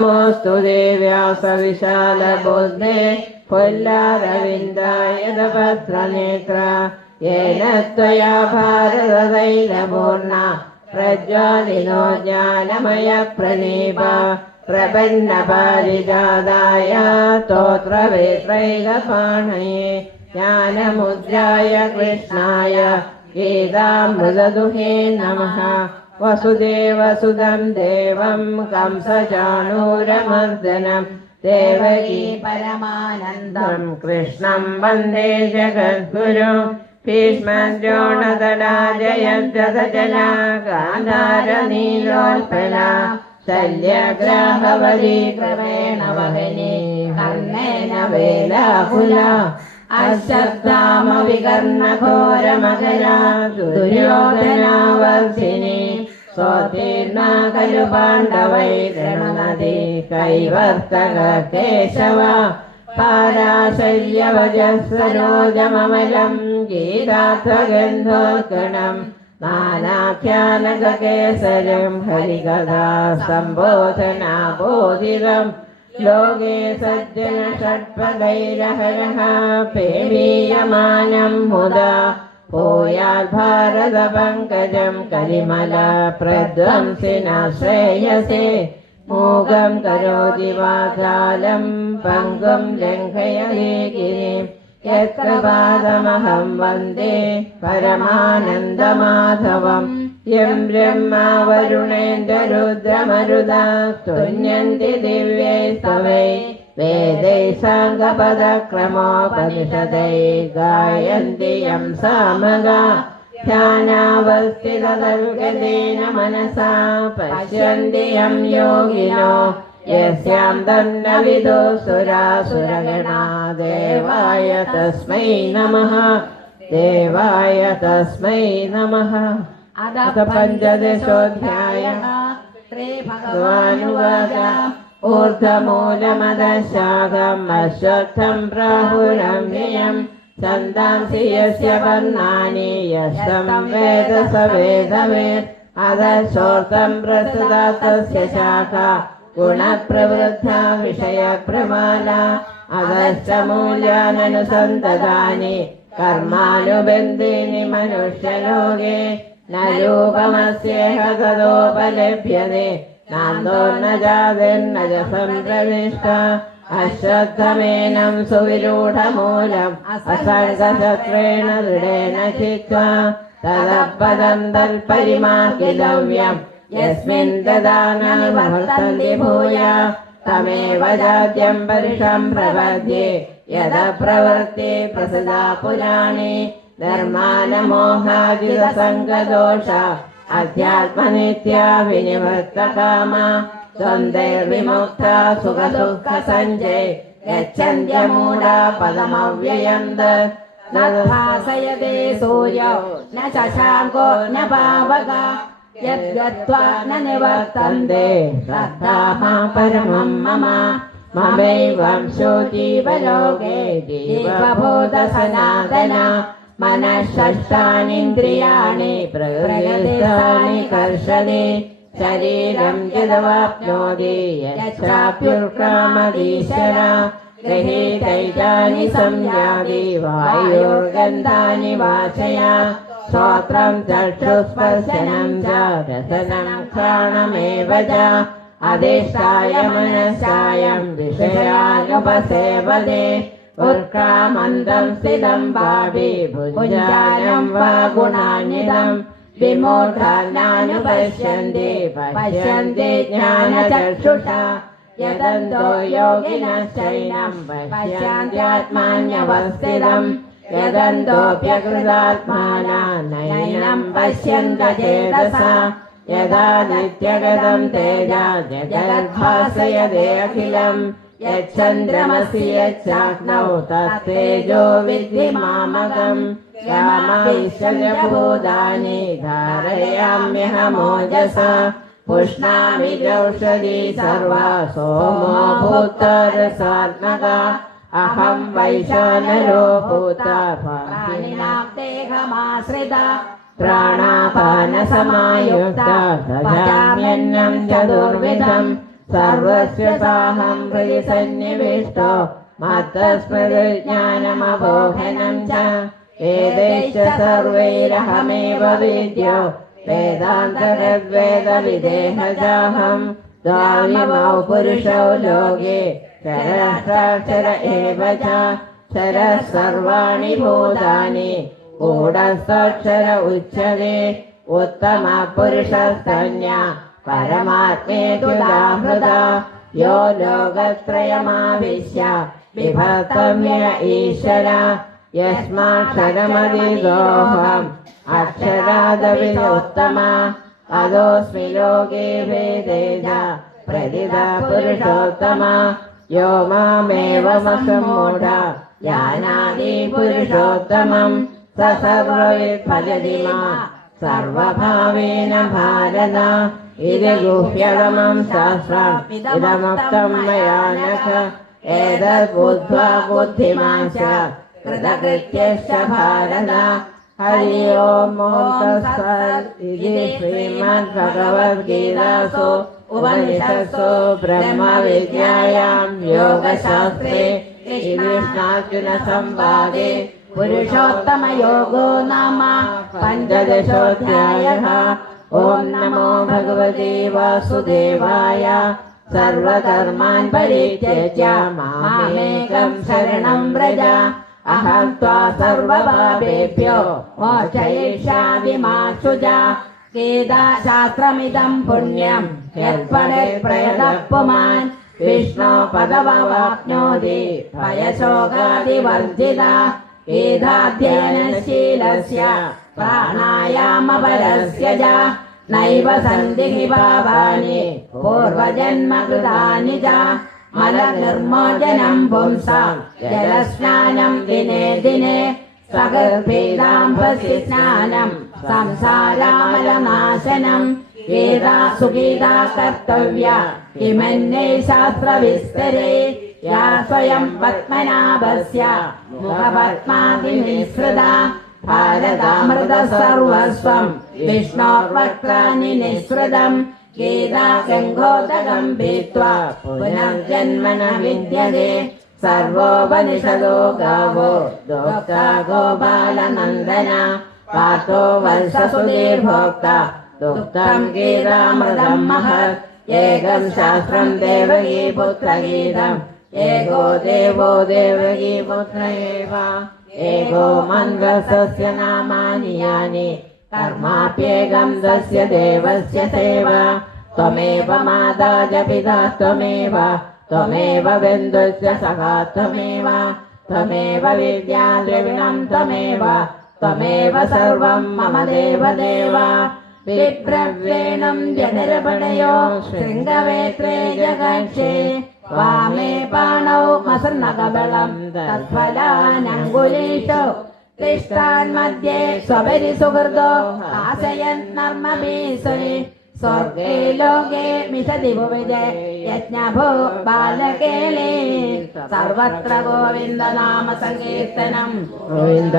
नमोऽस्तु देव्यासविशालबुद्धे पुल्लारविन्दायतपत्रनेत्र येन त्वया भारततैलपूर्णा प्रज्वालिनो ज्ञानमयप्रदीप प्रपन्नपारिजाताय स्तोत्रवेत्रैकपाणये ज्ञानमुद्राय कृष्णाय गीतामृतदुहे नमः। वसुदेवसुतं देवं कंसचाणूरमर्दनं देवकी परमानन्दं कृष्णं वन्दे जगद्गुरुं। भीष्मद्रोणतला जयद्रथजला गान्धारनीलोत्पला शल्यग्राहवती क्रमेण वहिनी कर्णेन वेलाकुला अश्वत्थामविकर्णघोरमकरा दुर्योधनावर्तिनी स्वतीर्णा खलु पाण्डवैर्गणनदी कैवर्तक केशव पाराशल्यवजस्वरोजममलं गीतार्थगन्धोत्कणं नानाख्यानकेसरं हरिकथा सम्बोधनाबोधितं लोके सज्जन षट्पदैरहरः पेवीयमानं मुदा भूयात् भारतपङ्कजं कलिमला प्रध्वंसिना श्रेयसे मूगं करोति वाचालं पङ्गुं लङ्घयते गिरिं यत्कृपादमहं वन्दे परमानन्दमाधवम्। यं ब्रह्मा वरुणेन्द्ररुद्रमरुदा स्तुन्यन्ति दिव्यैस्तवैः वेदैः साङ्गपदक्रमोपनिषदैः गायन्ति यं सामगा ध्यानावस्थिततर्कतेन मनसा पश्यन्ति यं योगिनो यस्यां तन्न विदुः देवाय तस्मै नमः देवाय तस्मै नमः। अथ पञ्चदशोऽध्यायः। श्रीभगवानुवाच ऊर्ध्वमूलमदशाखम् अश्वत्थं प्राहुरव्ययम् छन्दांसि यस्य वर्णानि यस्तं वेद स वेदवेत् अधश्चोक्तं प्रस्तुता तस्य शाखा गुणप्रवृद्धा विषयप्रमाला अधश्च मूल्याननुसन्ततानि कर्मानुबन्धीनि मनुष्यलोके न रूपमस्येह तदोपलभ्यते नान्दो न जातिर्न च सम्प्रविष्टा अश्वत्थमेनं सुविरूढमूलम् असङ्गशस्त्रेण दृढेन चित्वा ततः पदं तत्परिमार्गितव्यम् यस्मिन् तदा न वर्तन्ते भूया तमेव जात्यं परुषं प्रपद्ये यदा प्रवृत्ते प्रसदा पुराणे धर्मानमोहाजितसङ्गदोष अध्यात्मनित्या विनिवृत्तकामा द्वन्द्वैर्विमुक्ता सुखदुःखसञ्जय गच्छन्त्यमूढा पदमव्ययं न भासयते सूर्यो न शशाङ्को न पावका यद्गत्वा न निवर्तन्ते श्रद्धाः परमं मम ममैवं शुचीवलोके जीवभूतसनातना मनःषष्ठानीन्द्रियाणि प्रकृतिस्थानि कर्षति शरीरं यदवाप्नोति यच्चाप्युत्क्रामतीश्वर गृहीतैतानि संयाति वायुर्गन्धानि वाचया श्रोत्रं चक्षुस्पर्शनं च रसनं घ्राणमेव च अधिष्ठाय मनश्चायं विषयानुपसेवते उत्क्रामन्तं स्थितं भावि भुञ्जानं वा गुणान्वितं विमूढानानुपश्यन्ति पश्यन्ति ज्ञानचक्षुषा यदन्तो योगिनश्चैनं पश्यन्त्यात्मान्यवस्थितम् यदन्तोऽप्यकृतात्माना नैनं पश्यन्त चेतसा यदा नित्यगतं तेजा जगद्भासयते अखिलम् यच्चन्द्रमसि यच्चाग्नौ तत्तेजो विद्धि मामकम् यामाविश्वभूतानि धारयाम्यहमोजसा पुष्णामि चौषधी सर्वा सोमो भूतरसात्मका अहं वैशानरो भूता प्राणिनां देहमाश्रिता प्राणापानसमायुक्ता भजाम्यन्नं चतुर्विधं സർവസ്യ സാഹം ഹൃദി സന്നിവിഷ്ടോ മത്തസ്മൃതിജ്ഞാനമബോധനം ച വേദൈശ്ച സർവൈരഹമേവ വേദ്യോ വേദാന്തവേദവിദേഹജാഹം ദ്വാവിമൗ പുരുഷോ ലോകേ ക്ഷരക്ഷര ഏവ ച ക്ഷരഃ സർവാണി ഭൂതാനി ഗൂഢസ്ഥക്ഷര ഉച്യത്തെ ഉത്തമ പുരുഷസ്തന്യ പരമാത്മേതുദാഹൃത യോ ലോകത്രയമാവിശ്യ വിഭക്തമ്യ ഈശ്വര യസ്മാക്ഷരമതിദോഹം അക്ഷരാദവിനുത്തമ അദോസ്മി ലോകേ വേദേജ പ്രതിത പുരുഷോത്തമ യോ മാമേവമസമ്മൂഢ ജ്ഞാനാദി പുരുഷോത്തമം സ സർവവിദ് ഭജതി മാം സർവഭാവേന ഭാരത ഇതി ഗുഹ്യതമം ശാസ്ത്രം ഇദമുക്തം മയാ നഖ ഏതദ് ബുദ്ധ്വാ ബുദ്ധിമാൻ സ്യാത് കൃതകൃത്യശ്ച ഭാരത ഹരി ഓം തത്സത് ഇതി ശ്രീമദ് ഭഗവദ്ഗീതാസു ഉപനിഷത്സു ബ്രഹ്മവിദ്യായാം യോഗശാസ്ത്രേ ശ്രീകൃഷ്ണാർജുന സംവാദേ പുരുഷോത്തമയോഗോ നാമ പഞ്ചദശോധ്യായഃ. ഓം നമോ ഭഗവതേ വാസുദേവായ. സർവകർമാൻ പരിത്യജ്യ മാമേകം ശരണം വ്രജ. അഹം ത്വാ സർവപാപേഭ്യോ മോക്ഷയിഷ്യാമി മാ ശുചഃ. ഗീതാശാസ്ത്രമിദം പുണ്യം യത്പഠേത് പ്രയതഃ പുമാൻ വിഷ്ണോ പദമവാപ്നോതി ഭയശോകാദിവർജിതഃ. വേദാധ്യയനശീലസ്യ പ്രാണായാമപരസ്യ ച നൈവ സന്തി ഹി പാപാനി പൂർവജന്മകൃതാനി ച. മലനിർമ്മോചനം പുംസാം ജലസ്നാനം ദിനേ ദിനേ സകൽപീതാംബസി സ്നാനം സംസാരാമലനാശനം. ഗീതാ സുഗീതാ കർത്തവ്യ കിമന്യൈ ശാസ്ത്രവിസ്തരേ. യാ സ്വയം പത്മനാഭസ്യ മുഖപത്മാതിനിസൃത. ഭാരതാമൃത സർവസ്വം വിഷ്ണോർവക്രാണി നിസൃതം. ഗീതാ ഗംഗോദകം പീത്വാ പുനർജന്മന വിദ്യതേ. സർവോപനിഷദോ ഗാവോ ദോക്താ ഗോപാലനന്ദന. പാർഥോ വത്സസുധീർഭോക്ത ദുക്തം ഗീതാമൃതം മഹത്. ഏകം ശാസ്ത്രം ദേവകീ പുത്രഗീതം ഏകോ ദേവോ ദേവകീ പുത്ര ഏവ. ഏകോ മന്ത്രസ്യ നാമാനി യാനി കർമാപ്യേകം തസ്യ ദേവസ്യ സേവ. ത്വമേവ മാതാ ച പിതാ ത്വമേവ. ത്വമേവ ബന്ധുശ്ച സഖാ ത്വമേവ. ത്വമേവ വിദ്യാ ദ്രവിണം ത്വമേവ. ത്വമേവ സർവം മമ ദേവദേവ. വിപ്രവേണം ജനരപണയോ ശൃംഗവേത്രേ ജഗക്ഷേ. വാമേ പാണൗ മസന്നകബളം തത്ഫലാനങ്കുലീശോ. തിഷ്ഠാന്മധ്യേ സ്വപരി സുഹൃദോ ആശയൻ നർമ്മഭീസുരി. സ്വർഗേ ലോകേ മിഷതി ഭുവിജേ യജ്ഞഭോ ബാലകേലേ. സർവത്ര ഗോവിന്ദ നാമ സങ്കീർത്തനം. ഗോവിന്ദ.